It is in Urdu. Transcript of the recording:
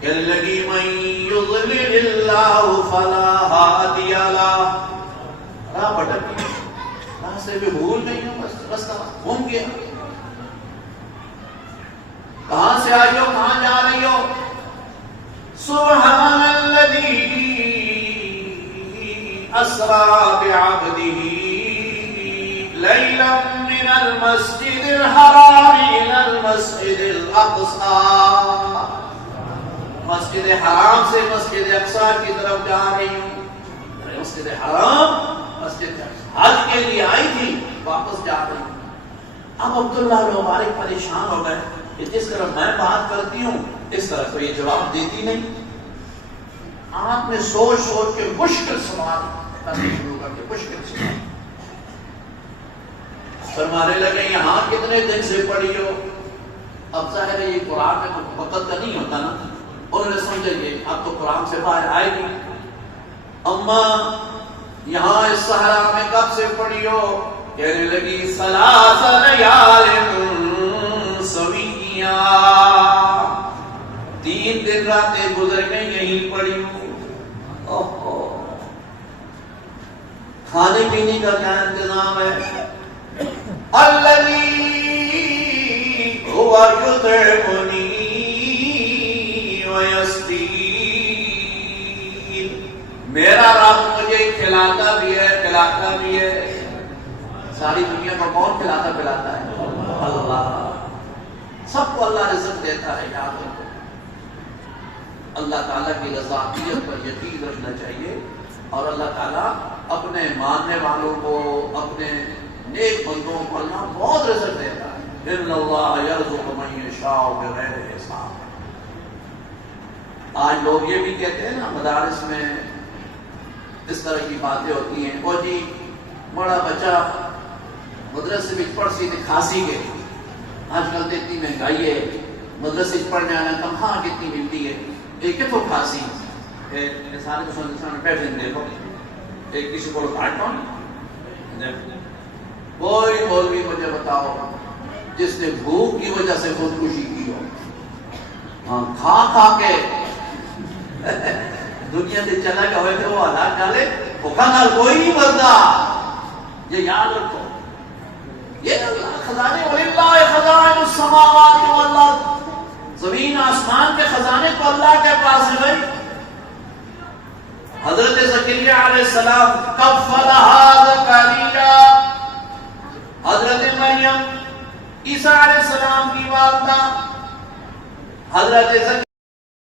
کہنے لگی من یضلل اللہ فلا ہادی لہ، راہ بھٹک گئی، راستے پہ بھول گئی ہوں، بس رستہ گم گیا، کہاں سے آئی ہو کہاں جا رہی ہو؟ سبحان الذی اسرا بعبدہ لیلا من المسجد الحرام الى المسجد الاقصی، مسجد حرام سے مسجد اقصی کی طرف جا رہی ہوں۔ مسجد حرام مسجد حج کے لیے آئی تھی، واپس جا رہی ہوں۔ اب عبداللہ بن مبارک پریشان ہو گئے کہ جس طرح میں بات کرتی ہوں اس طرح تو یہ جواب دیتی نہیں۔ آپ نے سوچ سوچ کے مشکل سوال کرنے شروع کر کے مشکل سوال فرمانے لگے یہاں کتنے دن سے پڑھی ہو؟ اب ظاہر ہے یہ قرآن میں وقت کا نہیں ہوتا نا، انہوں نے سمجھا کہ اب تو قرآن سے باہر آئے گی۔ اما یہاں اس صحرا میں کب سے پڑھی ہو؟ کہنے لگی ثلاث لیال سویہ، 3 دن راتیں گزر گئی یہیں پڑھی ہوں۔ کھانے پینے کا کیا انتظام ہے؟ الذی هو یطعمنی ویسقین، میرا رب مجھے کھلاتا بھی ہے پلاتا بھی ہے۔ ساری دنیا کو کون کھلاتا پلاتا ہے؟ اللہ۔ سب کو اللہ رزق دیتا ہے، یاد رکھو۔ اللہ تعالیٰ کی رضاقیت پر یقین رکھنا چاہیے، اور اللہ تعالیٰ اپنے ماننے والوں کو، اپنے نیک بندوں کو اللہ بہت رزق دیتا ہے۔ ان اللہ یرزق من یشاء بغیر حساب۔ آج لوگ یہ بھی کہتے ہیں نا، مدارس میں اس طرح کی باتیں ہوتی ہیں، وہ جی بڑا بچہ مدرسے میں پڑھ سی کھانسی کے، آج کل تو اتنی مہنگائی ہے، مدرسے پڑھنے آنا تنخواہ کتنی ملتی ہے، ایک کتوں کھانسی سارے بیٹھے دیکھو، ایک کسی کو کاٹتا ہوں۔ کوئی مولوی مجھے بتاؤ جس نے بھوک کی وجہ سے خودکشی کی ہو، ہاں کھا کھا کے دنیا سے چلا گیا ہوئے تھے، وہ ہلاک ڈالے، بھوکا نال کوئی نہیں مرتا۔ یہ یاد رکھو، یہ خزانے وَلِلَّهِ خَزَائِنُ السَّمَاوَاتِ وَالْأَرْضِ، زمین آسمان کے خزانے تو اللہ کے پاس ہے بھائی۔ حضرت زکریا علیہ السلام کفلہا زکریا، حضرت مریم عیسیٰ علیہ السلام کی والدہ حضرت زکریا